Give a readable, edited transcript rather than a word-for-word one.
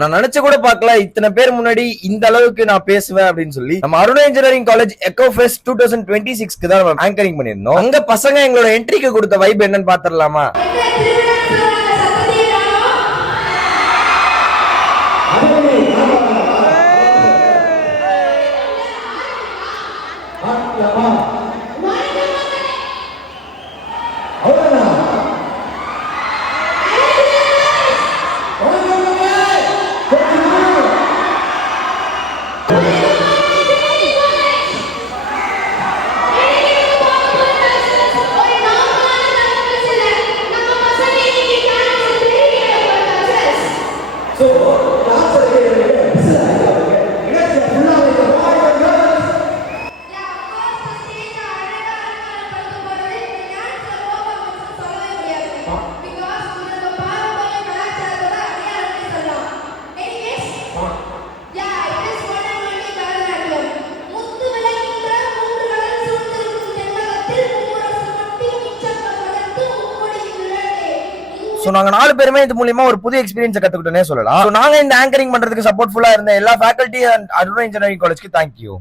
நான் நினைச்சு கூட பார்க்கல இத்தனை பேர் முன்னாடி இந்த அளவுக்கு நான் பேசுவேன் அப்படின்னு சொல்லி. நம்ம Aruna engineering college echo fest 2026க்கு தான் நம்ம ஆங்கரிங் பண்ணிருந்தோம். அங்க பசங்க எங்களோட என்ட்ரிக்கு கொடுத்த வைப் என்னன்னு பாத்துடலாமா? சோ நாங்க 4 பேருமே இது மூலமா ஒரு புது எக்ஸ்பீரியன்ஸ் கத்துக்கிட்டோம்னே சொல்லலாம். நாங்க இந்த ஆங்கரிங் பண்றதுக்கு சப்போர்ட்ஃபுல்லா இருந்த எல்லா ஃபேக்கல்டி அண்ட் அருணா இன்ஜினியரிங் காலேஜ்க்கு தேங்க்யூ.